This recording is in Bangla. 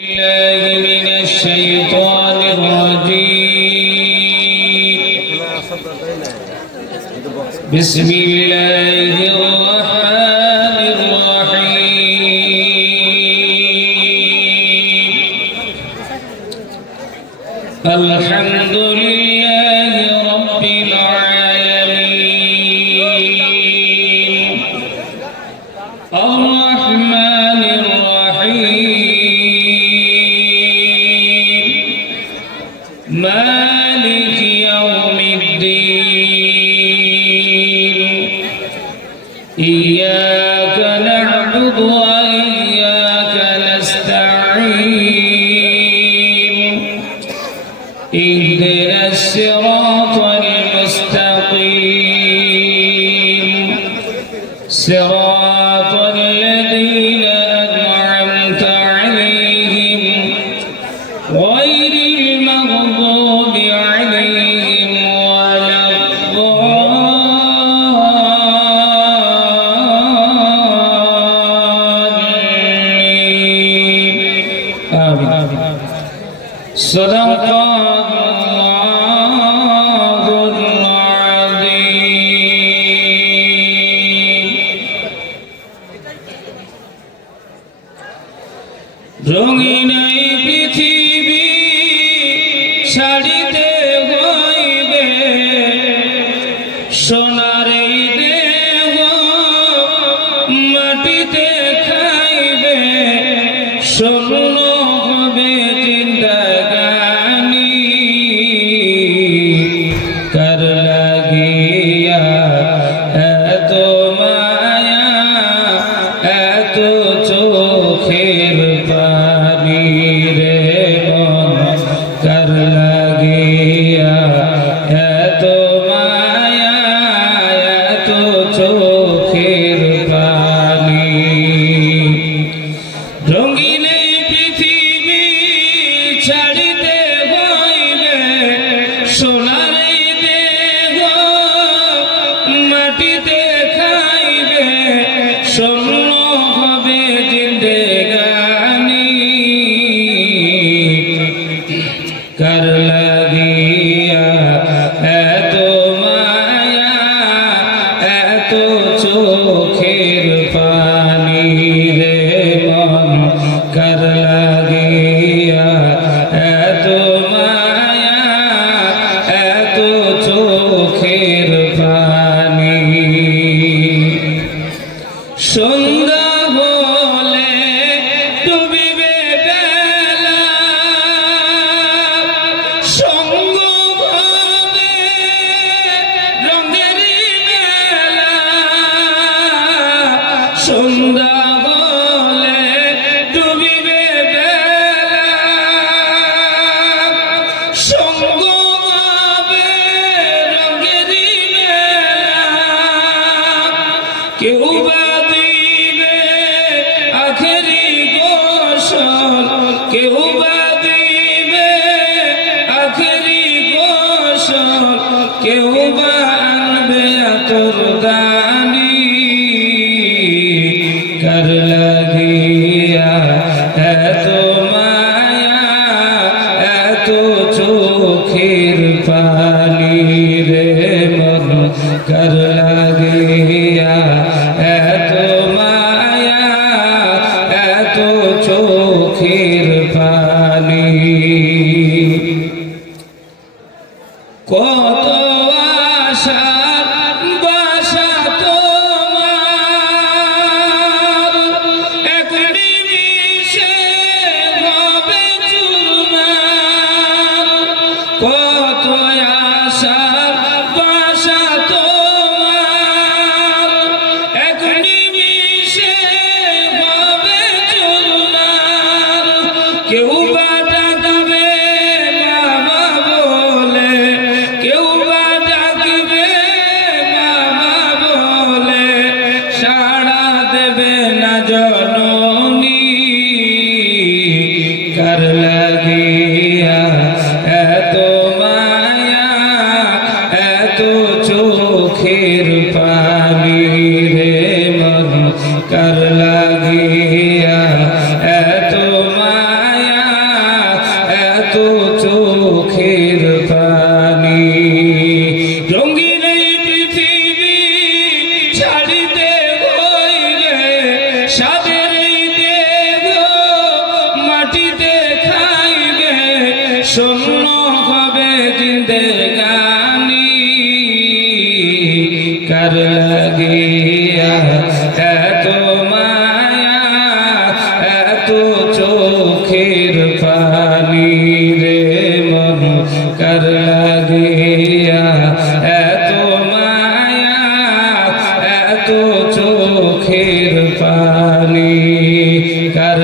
الله من الشيطان الرجيم. بسم الله الرحمن الرحيم. الحمد لله رب العالمين الرحمن الرحيم مالك يوم الدين إياك نعبد وإياك نستعين اهدنا الصراط المستقيم صراط الذين أنعمت عليهم غير المغضوب عليهم ولا الضالين آمين. صدق الله العظيم. রঙিন এই পৃথিবী ছাড়িতে হইবে, সোনার এই দেহ মাটিতে খাইবে, শূন্য হবে জিন্দাগানি। কার লাগিয়া এত মায়া, এত চোখের পানি রে মন, কার লাগিয়া এত মায়া, এত চোখের পানি। রঙিন এই পৃথিবী ছাড়িতে হইবে, সোনার এই দেহ মাটিতে খাইবে, শূন্য হবে জিন্দেগানি। কার লাগিয়া এত মায়া, এত চোখের পানি রে মন, কার লাগিয়া এত মায়া, এত চোখের পানি। সন্ধ্যা হলে ডুবিবে বেলা, সঙ্গ হবে রঙের মেলা। সন্ধ্যা হলে ডুবিবে বেলা, সঙ্গ হবে রঙের মেলা। কেউ বা দিবে আখেরি গোসল, কেউ বা দিবে আখেরি গোসল, কেউ বা আনবে আতর দানি। কার লাগিয়া এত মায়া, এত চোখের পানি রে মন, কার লাগিয়া এত মায়া, এত চোখের পানি। কত আশার বাসা তোমার, এক নিমিষে হবে চুরমার। কত আশার বাসা তোমার, এক নিমিষে হবে চুরমার। কেউ বা ডাকবে বাবা বলে, কেউ বা ডাকবে বাবা বলে, সাড়া দেবে না জননী। কার লাগিয়া এত মায়া, এত চোখের পানি রে মন, কার লাগিয়া এত মায়া, চোখের পানি রঙিন এই পৃথিবী ছাড়িতে হইলে সাদের এই দেহ মাটিতে খাইবে শূন্য হবে জিন্দেগানি কার লাগিয়া এত মায়া এত চোখের পানি রে মন কার লাগিয়া এত মায়া এত চোখের পানি কার